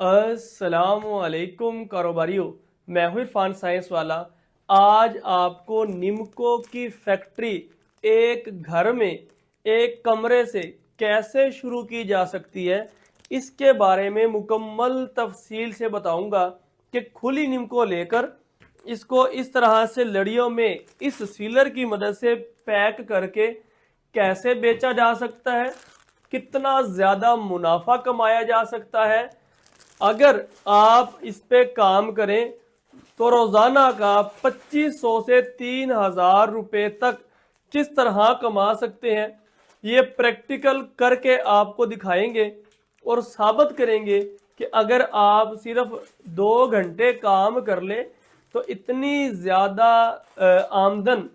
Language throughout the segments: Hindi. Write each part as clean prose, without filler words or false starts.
अस्सलामुअलैकुम कारोबारियों, मैं हूँ इरफान साइंस वाला। आज आपको निम्को की फैक्ट्री एक घर में एक कमरे से कैसे शुरू की जा सकती है, इसके बारे में मुकम्मल तफसील से बताऊंगा कि खुली निम्को लेकर इसको इस तरह से लड़ियों में इस सीलर की मदद से पैक करके कैसे बेचा जा सकता है, कितना ज़्यादा मुनाफा कमाया जा सकता है। अगर आप इस पे काम करें तो रोजाना का 2500 से 3000 रुपए तक किस तरह कमा सकते हैं, ये प्रैक्टिकल करके आपको दिखाएंगे और साबित करेंगे कि अगर आप सिर्फ 2 घंटे काम कर ले तो इतनी ज्यादा आमदन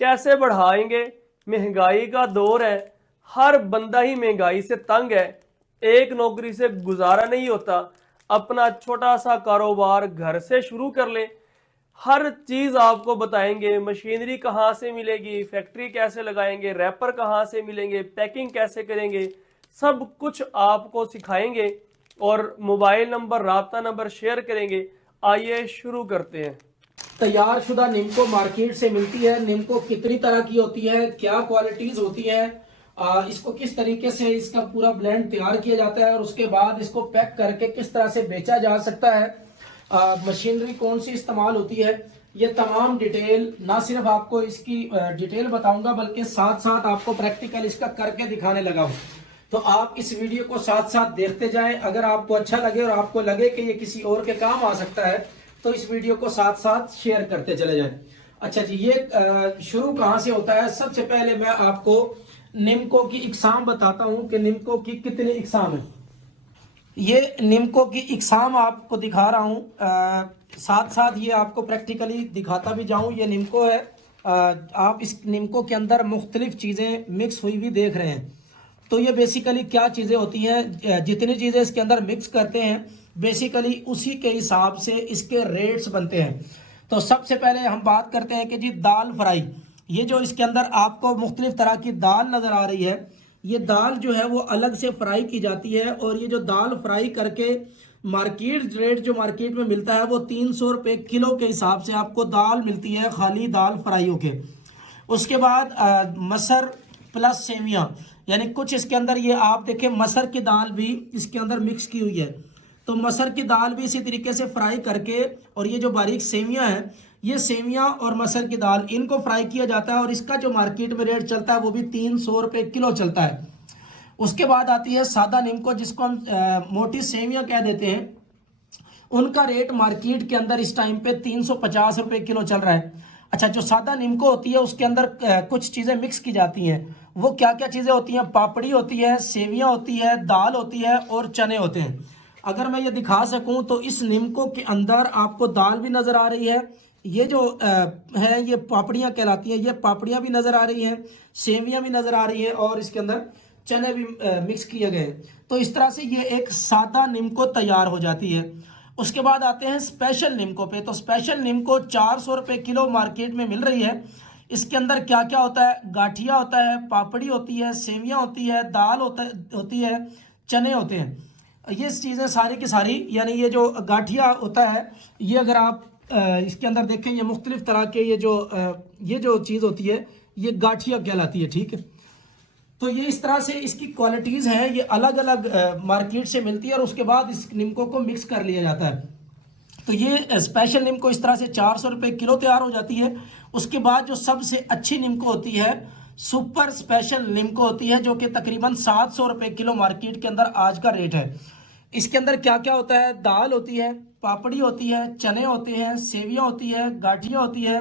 कैसे बढ़ाएंगे। महंगाई का दौर है, हर बंदा ही महंगाई से तंग है, एक नौकरी से गुजारा नहीं होता। अपना छोटा सा कारोबार घर से शुरू कर ले, हर चीज आपको बताएंगे। मशीनरी कहाँ से मिलेगी, फैक्ट्री कैसे लगाएंगे, रैपर कहाँ से मिलेंगे, पैकिंग कैसे करेंगे, सब कुछ आपको सिखाएंगे और मोबाइल नंबर, राब्ता नंबर शेयर करेंगे। आइए शुरू करते हैं। तैयार शुदा निम्को मार्केट से मिलती है। निम्को कितनी तरह की होती है, क्या क्वालिटीज होती है, इसको किस तरीके से इसका पूरा ब्लेंड तैयार किया जाता है और उसके बाद इसको पैक करके किस तरह से बेचा जा सकता है, मशीनरी कौन सी इस्तेमाल होती है, ये तमाम डिटेल ना सिर्फ आपको इसकी डिटेल बताऊंगा बल्कि साथ साथ आपको प्रैक्टिकल इसका करके दिखाने लगा हूँ। तो आप इस वीडियो को साथ साथ देखते जाएं। अगर आपको अच्छा लगे और आपको लगे कि ये किसी और के काम आ सकता है तो इस वीडियो को साथ साथ शेयर करते चले जाएं। अच्छा जी, ये शुरू कहाँ से होता है। सबसे पहले मैं आपको निम्को की इकसाम बताता हूँ कि निम्को की कितनी इकसाम है। ये निम्को की इकसाम आपको दिखा रहा हूँ, साथ साथ ये आपको प्रैक्टिकली दिखाता भी जाऊँ। ये निम्को है, आप इस निम्को के अंदर मुख्तलिफ चीज़ें मिक्स हुई भी देख रहे हैं। तो ये बेसिकली क्या चीज़ें होती हैं, जितनी चीज़ें इसके अंदर मिक्स करते हैं बेसिकली उसी के हिसाब से इसके रेट्स बनते हैं। तो सबसे पहले हम बात करते हैं कि जी दाल फ्राई, ये जो इसके अंदर आपको मुख्तलिफ तरह की दाल नज़र आ रही है, ये दाल जो है वो अलग से फ्राई की जाती है और ये जो दाल फ्राई करके मार्केट रेट जो मार्केट में मिलता है वो 300 रुपये किलो के हिसाब से आपको दाल मिलती है, खाली दाल फ्राई होके। उसके बाद मसर प्लस सेवियाँ, यानी कुछ इसके अंदर ये आप देखें मसर की दाल भी इसके अंदर मिक्स की हुई है। तो मसर की दाल भी इसी तरीके से फ्राई करके, और ये जो बारीक सेवियाँ हैं, ये सेवियाँ और मसर की दाल इनको फ्राई किया जाता है और इसका जो मार्केट में रेट चलता है वो भी 300 रुपये किलो चलता है। उसके बाद आती है सादा निम्को, जिसको हम मोटी सेवियाँ कह देते हैं। उनका रेट मार्केट के अंदर इस टाइम पे 350 रुपये किलो चल रहा है। अच्छा, जो सादा निम्को होती है उसके अंदर कुछ चीज़ें मिक्स की जाती हैं। वो क्या क्या चीज़ें होती हैं, पापड़ी होती है, सेवियाँ होती है, दाल होती है और चने होते हैं। अगर मैं ये दिखा सकूं तो इस निम्को के अंदर आपको दाल भी नज़र आ रही है, ये जो है ये पापड़ियाँ कहलाती हैं, ये पापड़ियाँ भी नज़र आ रही हैं, सेवियाँ भी नज़र आ रही हैं और इसके अंदर चने भी मिक्स किए गए। तो इस तरह से ये एक सादा निम्को तैयार हो जाती है। उसके बाद आते हैं स्पेशल निम्को पे। तो स्पेशल निम्को 400 रुपये किलो मार्केट में मिल रही है। इसके अंदर क्या क्या होता है, गाठिया होता है, पापड़ी होती है, सेवियाँ होती है, दाल होती है, चने होते हैं। ये चीज़ें सारी की सारी, यानी ये जो गाठिया होता है, ये अगर आप इसके अंदर देखें, ये मुख्तलिफ तरह के ये जो चीज़ होती है ये गाठिया कहलाती है, ठीक है। तो ये इस तरह से इसकी क्वालिटीज़ हैं, ये अलग अलग मार्केट से मिलती है और उसके बाद इस निम्को को मिक्स कर लिया जाता है। तो ये स्पेशल निम्को इस तरह से 400 रुपये किलो तैयार हो जाती है। उसके बाद जो सबसे अच्छी निम्को होती है सुपर स्पेशल निम्को होती है, जो कि तकरीबन 700 रुपये किलो मार्केट के अंदर आज का रेट है। इसके अंदर क्या क्या होता है, दाल होती है, पापड़ी होती है, चने होते हैं, सेवियाँ होती है, गाठियाँ होती है,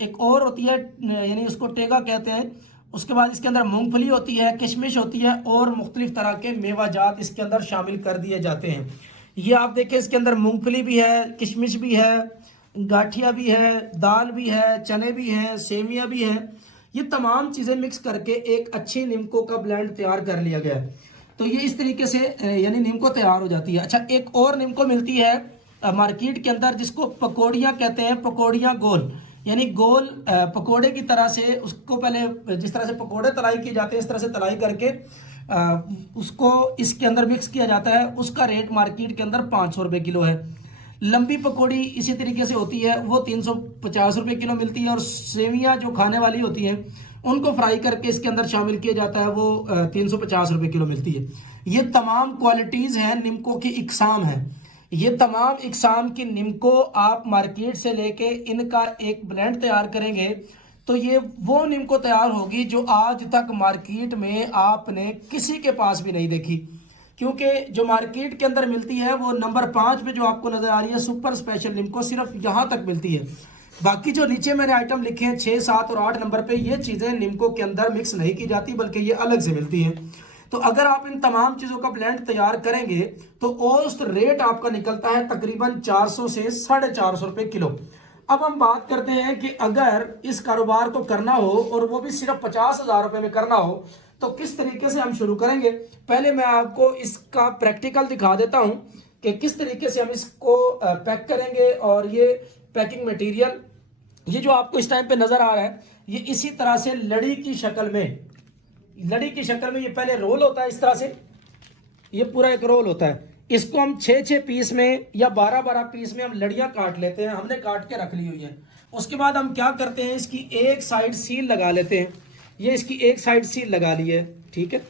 एक और होती है यानी उसको टेगा कहते हैं। उसके बाद इसके अंदर मूंगफली होती है, किशमिश होती है और मुख्तलिफ तरह के मेवाजात इसके अंदर शामिल कर दिए जाते हैं। ये आप देखें, इसके अंदर मूंगफली भी है, किशमिश भी है, गाठिया भी है, दाल भी है, चने भी हैं, सेवियाँ भी हैं। ये तमाम चीज़ें मिक्स करके एक अच्छी निम्को का ब्लेंड तैयार कर लिया गया है। तो ये इस तरीके से यानी निम्को तैयार हो जाती है। अच्छा, एक और निम्को मिलती है मार्केट के अंदर जिसको पकौड़ियाँ कहते हैं, पकौड़ियाँ गोल, यानी गोल पकोड़े की तरह से उसको पहले जिस तरह से पकोड़े तलाई की जाते हैं इस तरह से तलाई करके उसको इसके अंदर मिक्स किया जाता है, उसका रेट मार्केट के अंदर 500 रुपये किलो है। लंबी पकौड़ी इसी तरीके से होती है, वो 350 रुपये किलो मिलती है। और सेवियाँ जो खाने वाली होती हैं उनको फ्राई करके इसके अंदर शामिल किया जाता है, वो 350 रुपये किलो मिलती है। ये तमाम क्वालिटीज़ हैं, निम्को की इकसाम है। ये तमाम इकसाम की निम्को आप मार्केट से लेके इनका एक ब्लेंड तैयार करेंगे तो ये वो निम्को तैयार होगी जो आज तक मार्केट में आपने किसी के पास भी नहीं देखी। क्योंकि जो मार्केट के अंदर मिलती है वो नंबर 5 पे जो आपको नज़र आ रही है सुपर स्पेशल निम्को, सिर्फ यहाँ तक मिलती है। बाकी जो नीचे मैंने आइटम लिखे हैं 6, 7 और 8 नंबर पे, ये चीज़ें निम्को के अंदर मिक्स नहीं की जाती, बल्कि ये अलग से मिलती हैं। तो अगर आप इन तमाम चीज़ों का ब्लेंड तैयार करेंगे तो औसत रेट आपका निकलता है तकरीबन 400 से 450 रुपये किलो। अब हम बात करते हैं कि अगर इस कारोबार को करना हो और वो भी सिर्फ 50,000 रुपये में करना हो तो किस तरीके से हम शुरू करेंगे। पहले मैं आपको इसका प्रैक्टिकल दिखा देता हूं कि किस तरीके से हम इसको पैक करेंगे। और ये पैकिंग मटेरियल ये जो आपको इस टाइम पे नज़र आ रहा है, ये इसी तरह से लड़ी की शक्ल में ये पहले रोल होता है इस तरह से, ये पूरा एक रोल होता है। इसको हम 6-6 पीस में या 12-12 पीस में हम लड़ियां काट लेते हैं, हमने काट के रख ली हुई है। उसके बाद हम क्या करते हैं, इसकी एक साइड सील लगा लेते हैं। ये इसकी एक साइड सील लगा ली है, ठीक है।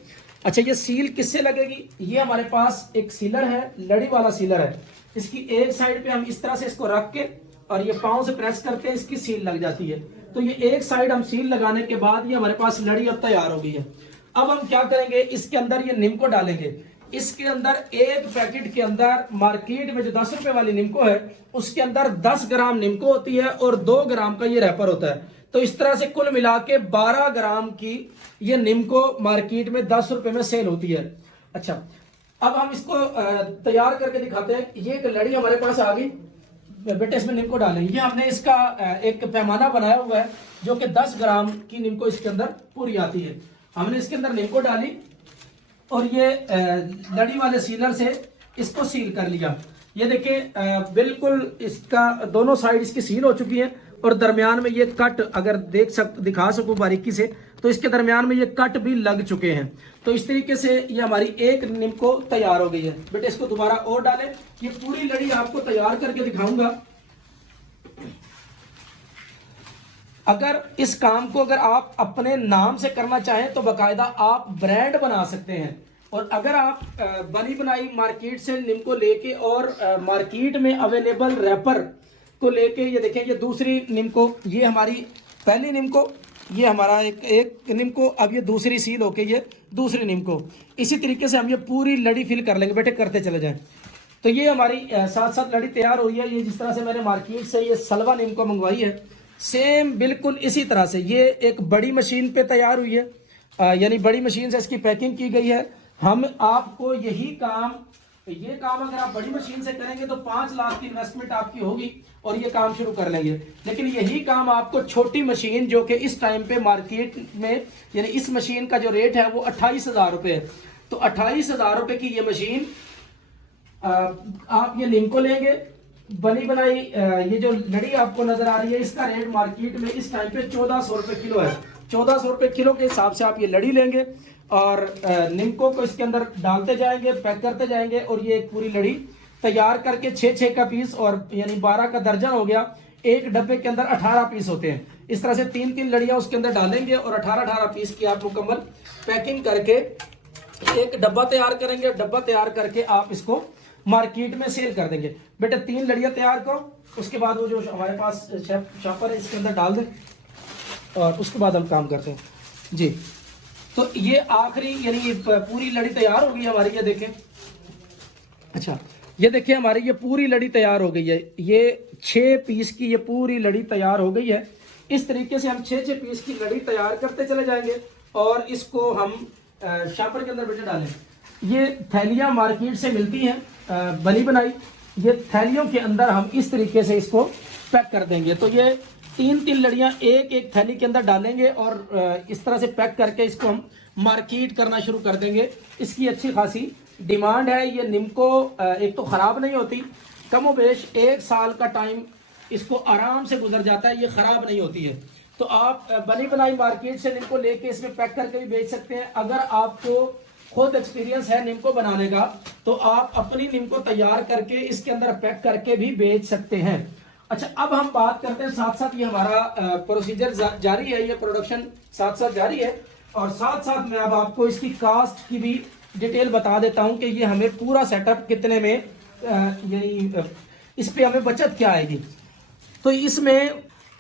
अच्छा, ये सील किससे लगेगी, ये हमारे पास एक सीलर है, लड़ी वाला सीलर है। इसकी एक साइड पे हम इस तरह से इसको रख के और ये पाँव से प्रेस करते हैं, इसकी सील लग जाती है। तो ये एक साइड हम सील लगाने के बाद ये हमारे पास लड़ी अब तैयार हो गई है। अब हम क्या करेंगे, इसके अंदर ये निम्को डालेंगे। इसके अंदर एक पैकेट के अंदर मार्केट में जो 10 रुपए वाली निम्को है उसके अंदर 10 ग्राम निम्को होती है और 2 ग्राम का ये रैपर होता है। तो इस तरह से कुल मिला के 12 ग्राम की ये निम्को मार्केट में 10 रुपए में सेल होती है। अच्छा, अब हम इसको तैयार करके दिखाते हैं। ये एक लड़ी हमारे पास आ गई बेटे, इसमें निम्को डालेंगे। ये हमने इसका एक पैमाना बनाया हुआ है जो कि 10 ग्राम की निम्को इसके अंदर पूरी आती है। हमने इसके अंदर निम्को डाली और ये लड़ी वाले सीलर से इसको सील कर लिया। ये देखिए बिल्कुल इसका दोनों साइड इसकी सील हो चुकी है और दरमियान में ये कट अगर दिखा सकूं बारीकी से तो इसके दरमियान में ये कट भी लग चुके हैं। तो इस तरीके से ये हमारी एक निम्को तैयार हो गई है। बेटे इसको दोबारा और डालें, ये पूरी लड़ी आपको तैयार करके दिखाऊंगा। अगर इस काम को अगर आप अपने नाम से करना चाहें तो बाकायदा आप ब्रांड बना सकते हैं। और अगर आप बनी बनाई मार्केट से निम्को लेके और मार्केट में अवेलेबल रैपर को लेके, ये देखें ये दूसरी निम्को, ये हमारी पहली निम्को, ये हमारा एक निम्को, अब ये दूसरी सील होके ये दूसरी निम्को, इसी तरीके से हम ये पूरी लड़ी फिल कर लेंगे। बेटे करते चले जाएं। तो ये हमारी साथ साथ लड़ी तैयार हुई है। ये जिस तरह से मैंने मार्केट से ये सलवा निम्को मंगवाई है, सेम बिल्कुल इसी तरह से ये एक बड़ी मशीन पे तैयार हुई है, यानी बड़ी मशीन से इसकी पैकिंग की गई है। हम आपको ये काम अगर आप बड़ी मशीन से करेंगे तो 5 लाख की इन्वेस्टमेंट आपकी होगी और ये काम शुरू कर लेंगे। लेकिन यही काम आपको छोटी मशीन जो कि इस टाइम पे मार्केट में, यानी इस मशीन का जो रेट है वो 28,000 रुपये है। तो 28,000 रुपये की ये मशीन आप ये निम्को लेंगे बनी बनाई, ये जो लड़ी आपको नजर आ रही है इसका रेट मार्केट में इस टाइम पे 1400 रुपये किलो है। 1400 रुपये किलो के हिसाब से आप ये लड़ी लेंगे और निम्को को इसके अंदर डालते जाएंगे, पैक करते जाएंगे और ये एक पूरी लड़ी तैयार करके 6-6 का पीस और यानी 12 का दर्जन हो गया। एक डब्बे के अंदर 18 पीस होते हैं। इस तरह से 3-3 लड़ियां उसके अंदर डालेंगे और 18-18 पीस की आप मुकम्मल पैकिंग करके एक डब्बा तैयार करेंगे। डब्बा तैयार करके आप इसको मार्केट में सेल कर देंगे। बेटे 3 लड़ियां तैयार करो, उसके बाद वो जो हमारे पास शॉपर है इसके अंदर डाल दें और उसके बाद हम काम करते हैं जी। तो ये आखिरी यानी ये पूरी लड़ी तैयार हो गई हमारी, ये देखें। अच्छा, ये देखिए हमारी ये पूरी लड़ी तैयार हो गई है। ये 6 पीस की ये पूरी लड़ी तैयार हो गई है। इस तरीके से हम 6-6 पीस की लड़ी तैयार करते चले जाएंगे और इसको हम शॉपर के अंदर बेटे डालें। ये थैलियाँ मार्केट से मिलती हैं बनी बनाई, ये थैलियों के अंदर हम इस तरीके से इसको पैक कर देंगे। तो ये 3-3 लड़ियां एक थैली के अंदर डालेंगे और इस तरह से पैक करके इसको हम मार्केट करना शुरू कर देंगे। इसकी अच्छी खासी डिमांड है। ये निम्को एक तो ख़राब नहीं होती, कमो बेश 1 साल का टाइम इसको आराम से गुजर जाता है, ये ख़राब नहीं होती है। तो आप बनी बनाई मार्केट से निम्को लेके इसमें पैक करके भी बेच सकते हैं। अगर आपको खुद एक्सपीरियंस है निम्को बनाने का, तो आप अपनी निम्को तैयार करके इसके अंदर पैक करके भी बेच सकते हैं। अच्छा, अब हम बात करते हैं, साथ साथ ये हमारा प्रोसीजर जारी है, ये प्रोडक्शन साथ साथ जारी है, और साथ साथ मैं अब आपको इसकी कास्ट की भी डिटेल बता देता हूं कि ये हमें पूरा सेटअप कितने में यानी इस पे हमें बचत क्या आएगी। तो इसमें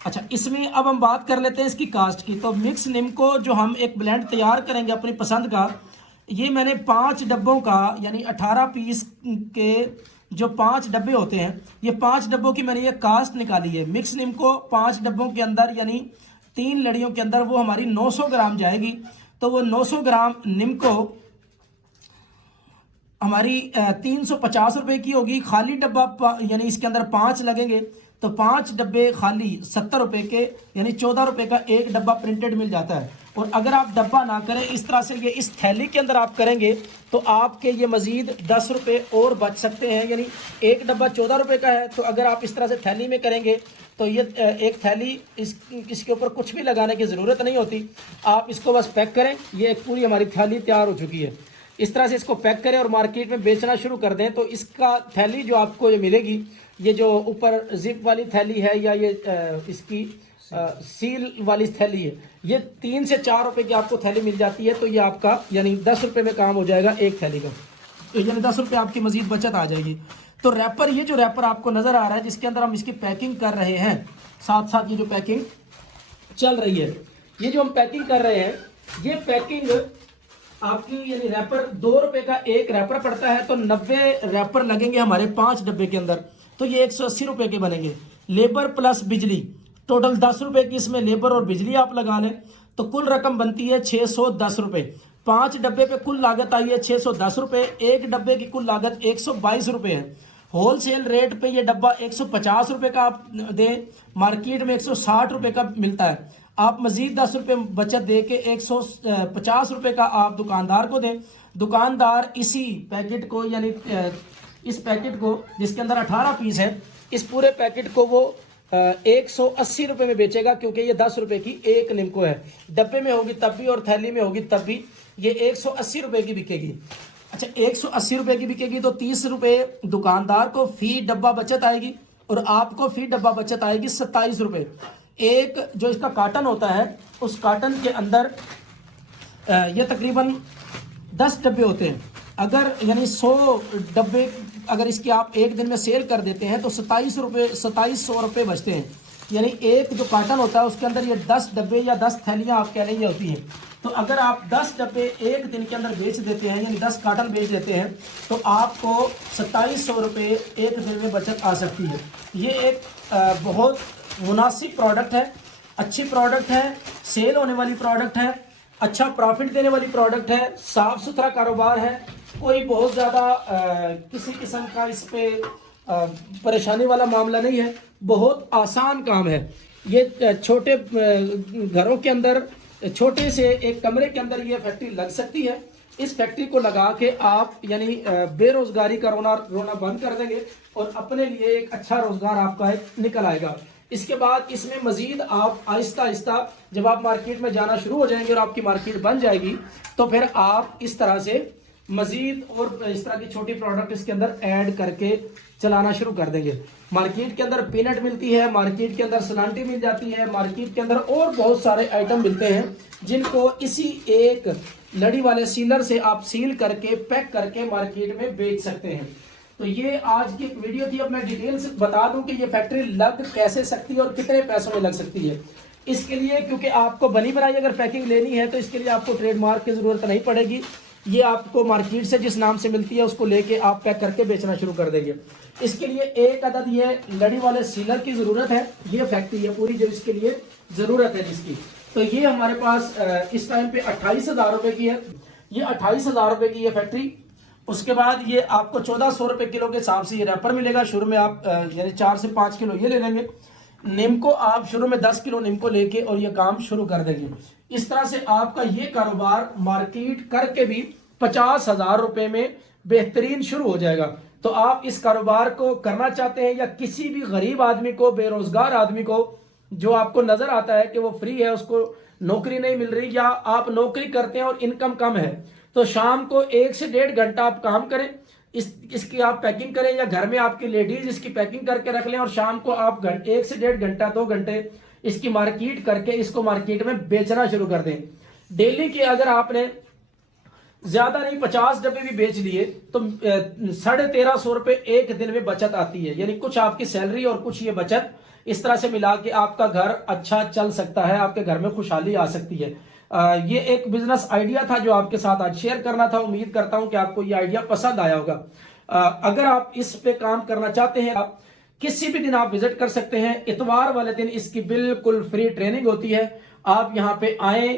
अच्छा, इसमें अब हम बात कर लेते हैं इसकी कास्ट की। तो मिक्स निम्को जो हम एक ब्लेंड तैयार करेंगे अपनी पसंद का, ये मैंने 5 डब्बों का यानी 18 पीस के जो 5 डब्बे होते हैं, ये 5 डब्बों की मैंने ये कास्ट निकाली है। मिक्स निम्को 5 डब्बों के अंदर यानी 3 लड़ियों के अंदर वो हमारी 900 ग्राम जाएगी। तो वो 900 ग्राम निम्को हमारी 350 रुपये की होगी। खाली डब्बा यानी इसके अंदर 5 लगेंगे, तो 5 डब्बे खाली 70 रुपये के, यानी 14 रुपये का एक डब्बा प्रिंटेड मिल जाता है। और अगर आप डब्बा ना करें, इस तरह से ये इस थैली के अंदर आप करेंगे, तो आपके ये मज़ीद 10 रुपये और बच सकते हैं। यानी एक डब्बा 14 रुपये का है, तो अगर आप इस तरह से थैली में करेंगे तो ये एक थैली इसके ऊपर कुछ भी लगाने की ज़रूरत नहीं होती। आप इसको बस पैक करें, ये एक पूरी हमारी थैली तैयार हो चुकी है। इस तरह से इसको पैक करें और मार्केट में बेचना शुरू कर दें। तो इसका थैली जो आपको ये मिलेगी, ये जो ऊपर जिप वाली थैली है या ये इसकी सील वाली थैली है, ये 3 से 4 रुपए की आपको थैली मिल जाती है। तो ये आपका यानी 10 रुपये में काम हो जाएगा एक थैली का, तो यानी 10 रुपये आपकी मजीद बचत आ जाएगी। तो रैपर, ये जो रैपर आपको नज़र आ रहा है जिसके अंदर हम इसकी पैकिंग कर रहे हैं, साथ साथ ये जो पैकिंग चल रही है, ये जो हम पैकिंग कर रहे हैं, ये पैकिंग आपकी यानी रैपर 2 रुपये का एक रैपर पड़ता है। तो 90 रैपर लगेंगे हमारे 5 डब्बे के अंदर, तो ये 180 रुपये के बनेंगे। लेबर प्लस बिजली, टोटल 10 रुपये की इसमें लेबर और बिजली आप लगा लें, तो कुल रकम बनती है 610 रुपये। 5 डब्बे पे कुल लागत आई है 610 रुपये, एक डब्बे की कुल लागत 122 रुपये है। होलसेल रेट पे ये डब्बा 150 रुपये का आप दें, मार्केट में 160 रुपये का मिलता है। आप मज़ीद 10 रुपये बचत दे के 150 रुपये का आप दुकानदार को दें। दुकानदार इसी पैकेट को यानी इस पैकेट को जिसके अंदर 18 पीस है, इस पूरे पैकेट को वो 180 रुपये में बेचेगा, क्योंकि ये 10 रुपये की एक निम्को है। डब्बे में होगी तब भी और थैली में होगी तब भी ये 180 रुपये की बिकेगी। अच्छा, 180 रुपये की बिकेगी तो 30 रुपये दुकानदार को फी डब्बा बचत आएगी और आपको फी डब्बा बचत आएगी 27 रुपये। एक जो इसका काटन होता है, उस काटन के अंदर ये तकरीबन 10 डब्बे होते हैं। अगर यानी 100 डब्बे अगर इसकी आप एक दिन में सेल कर देते हैं तो 2700 रुपये बचते हैं। यानी एक जो काटन होता है उसके अंदर ये 10 डब्बे या 10 थैलियाँ आप कह लीजिए होती हैं। तो अगर आप 10 डब्बे एक दिन के अंदर बेच देते हैं, यानी 10 काटन बेच देते हैं, तो आपको 2700 रुपये एक दिन में बचत आ सकती है। ये एक बहुत मुनासिब प्रोडक्ट है, अच्छी प्रोडक्ट है, सेल होने वाली प्रोडक्ट है, अच्छा प्रॉफिट देने वाली प्रोडक्ट है, साफ़ सुथरा कारोबार है, कोई बहुत ज़्यादा किसी किस्म का इस पे परेशानी वाला मामला नहीं है, बहुत आसान काम है। ये छोटे घरों के अंदर, छोटे से एक कमरे के अंदर ये फैक्ट्री लग सकती है। इस फैक्ट्री को लगा के आप यानी बेरोजगारी का रोना बंद कर देंगे और अपने लिए एक अच्छा रोजगार आपका निकल आएगा। इसके बाद इसमें मजीद आप आहिस्ता आहिस्ता जब आप मार्केट में जाना शुरू हो जाएंगे और आपकी मार्केट बन जाएगी, तो फिर आप इस तरह से मजीद और इस तरह की छोटी प्रोडक्ट इसके अंदर ऐड करके चलाना शुरू कर देंगे। मार्केट के अंदर पीनट मिलती है, मार्केट के अंदर सलांटी मिल जाती है, मार्केट के अंदर और बहुत सारे आइटम मिलते हैं जिनको इसी एक लड़ी वाले सीलर से आप सील करके पैक करके मार्केट में बेच सकते हैं। तो ये आज की एक वीडियो थी। अब मैं डिटेल से बता दूं कि ये फैक्ट्री लग कैसे सकती है और कितने पैसों में लग सकती है। इसके लिए क्योंकि आपको बनी बनाई अगर पैकिंग लेनी है तो इसके लिए आपको ट्रेडमार्क की ज़रूरत नहीं पड़ेगी। ये आपको मार्केट से जिस नाम से मिलती है उसको लेके आप पैक करके बेचना शुरू कर देंगे। इसके लिए एक अदद ये लड़ी वाले सीलर की ज़रूरत है। ये फैक्ट्री है पूरी जो इसके लिए ज़रूरत है जिसकी, तो ये हमारे पास इस टाइम पे 28,000 रुपये की है। ये 28,000 रुपये की ये फैक्ट्री। उसके बाद ये आपको 1400 रुपये किलो के हिसाब से ये रैपर मिलेगा। शुरू में आप यानी 4 से 5 किलो ये ले लेंगे। निम्को आप शुरू में 10 किलो निम्को लेके और ये काम शुरू कर देंगे। इस तरह से आपका ये कारोबार मार्केट करके भी 50,000 रुपये में बेहतरीन शुरू हो जाएगा। तो आप इस कारोबार को करना चाहते हैं या किसी भी गरीब आदमी को, बेरोजगार आदमी को जो आपको नजर आता है कि वो फ्री है, उसको नौकरी नहीं मिल रही, या आप नौकरी करते हैं और इनकम कम है, तो शाम को 1 से 1.5 घंटा आप काम करें, इसकी आप पैकिंग करें, या घर में आपकी लेडीज इसकी पैकिंग करके रख लें, और शाम को आप 1 से 1.5 घंटा 2 घंटे इसकी मार्केट करके इसको मार्केट में बेचना शुरू कर दें। डेली के अगर आपने ज्यादा नहीं 50 डब्बे भी बेच लिए तो 1350 रुपए एक दिन में बचत आती है। यानी कुछ आपकी सैलरी और कुछ ये बचत, इस तरह से मिला के आपका घर अच्छा चल सकता है, आपके घर में खुशहाली आ सकती है। ये एक बिजनेस आइडिया था जो आपके साथ आज शेयर करना था। उम्मीद करता हूं कि आपको ये आइडिया पसंद आया होगा। अगर आप इस पे काम करना चाहते हैं, आप किसी भी दिन आप विजिट कर सकते हैं। इतवार वाले दिन इसकी बिल्कुल फ्री ट्रेनिंग होती है। आप यहाँ पे आए,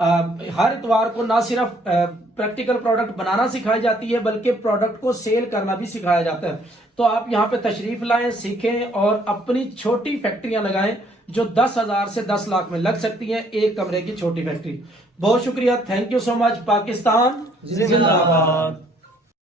हर इतवार को ना सिर्फ प्रैक्टिकल प्रोडक्ट बनाना सिखाई जाती है बल्कि प्रोडक्ट को सेल करना भी सिखाया जाता है। तो आप यहाँ पे तशरीफ लाएं, सीखें और अपनी छोटी फैक्ट्रियां लगाएं जो 10,000 से 10 लाख में लग सकती हैं, एक कमरे की छोटी फैक्ट्री। बहुत शुक्रिया, thank you so much. Pakistan जिंदाबाद।